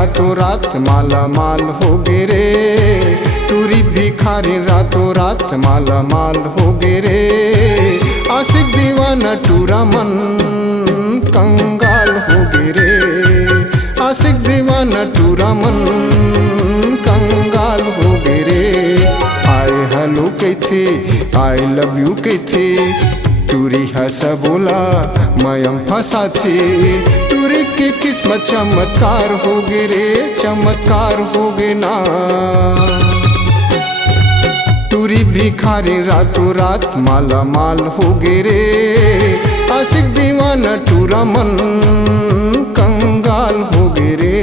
रातों रात माला माल हो गे रे। टूरी भिखारी रातों रात माला माल हो गे रे। आशिक दीवाना टूरा मन कंगाल हो गे रे। आशिक दीवाना टूरा मन कंगाल हो गे रे। आय हेलो कहथे आई लव यू कहथे, टूरी हंसा बोला मयम फंसा थे। टूरी की किस्मत चमत्कार हो गे रे, चमत्कार हो गे ना। टूरी भिखारी रातों रात माला माल हो गे रे। आशिक दीवाना टूरा मन कंगाल हो गे रे।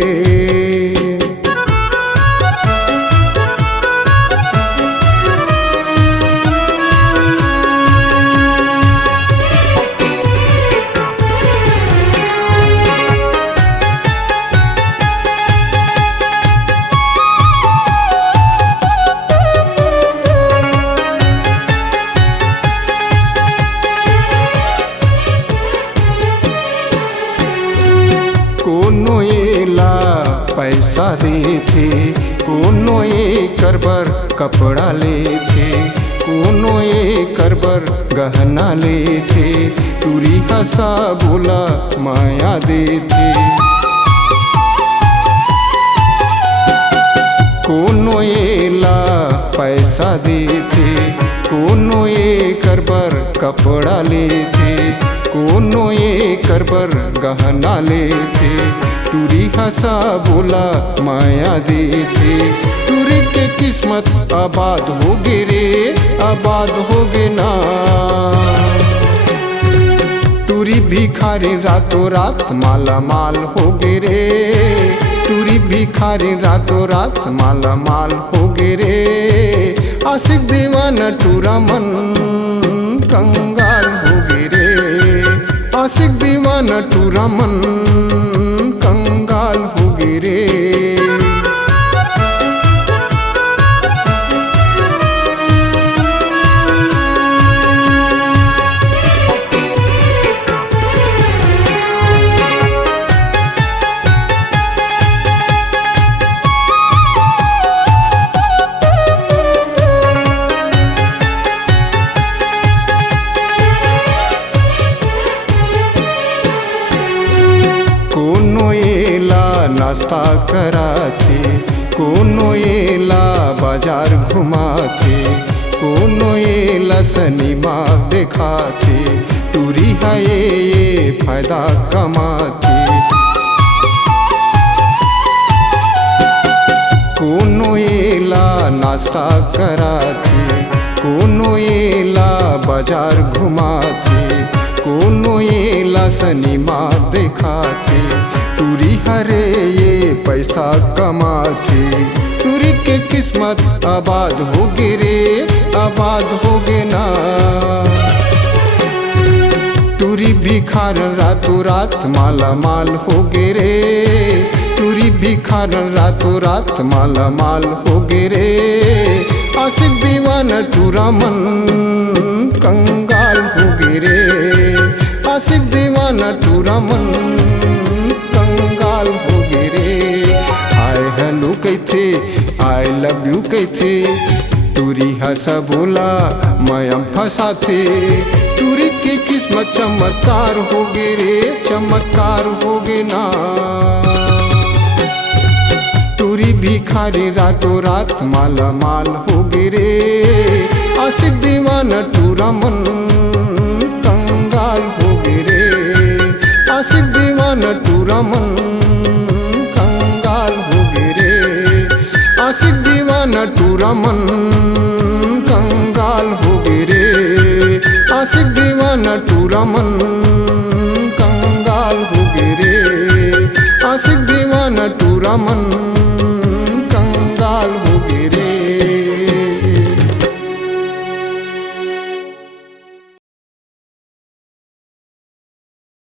कोनो एला पैसा देथे, कोनो एकर बर कपड़ा लेथे, कोनो एकर बर गहना लेथे। टूरी हंसा बोला माया देथे। कोनो एला पैसा देथे, कोनो एकर बर कपड़ा लेथे, कोनो एकर बर गहना लेथे। टूरी हंसा बोला माया देथे। टूरी के किस्मत आबाद हो गे रे, आबाद हो गे ना। टूरी भिखारी रातों रात माला माल हो गे रे। टूरी भिखारी रातों रात माला माल हो गे रे। आशिक दीवाना टूरा मन कंगाल हो गे रे। आशिक दीवाना टूरा मन कंगाल हो गे रे। कोनो एला नाश्ता कराथे, कोनो एला बाजार घुमाथे, कोनो एला सिनेमा देखाथे। टूरी है ये फायदा कमाथे। कोनो एला नाश्ता कराथे, कोनो एला बाजार घुमाथे, कोनो एला सिनेमा देखाथे। टूरी हरे ये पैसा कमाथे। टूरी के किस्मत आबाद हो गे रे, आबाद हो गे ना। टूरी भिखार रातों रात माला माल हो गे रे। टूरी भिखार रातों रात माला माल हो गे रे। आशिक दीवाना टूरा मन कंगाल हो गे रे। आशिक दीवाना टूरा मन कंगाल हो गे रे। आय हेलो कहथे आई लव यू कहथे, टूरी हंसा बोला मयम फंसा थे। टूरी की किस्मत चमत्कार हो गे रे, चमत्कार हो गे ना। टूरी भिखारी रातों रात माला माल हो गे रे। आशिक दीवाना टूरा मन कंगाल हो गे रे। आशिक दीवाना टूरा मन कंगाल हो गे रे। आशिक दीवाना टूरा मन कंगाल हो गे रे। आशिक दीवाना टूरा मन कंगाल हो गे रे। आशिक दीवाना टूरा मन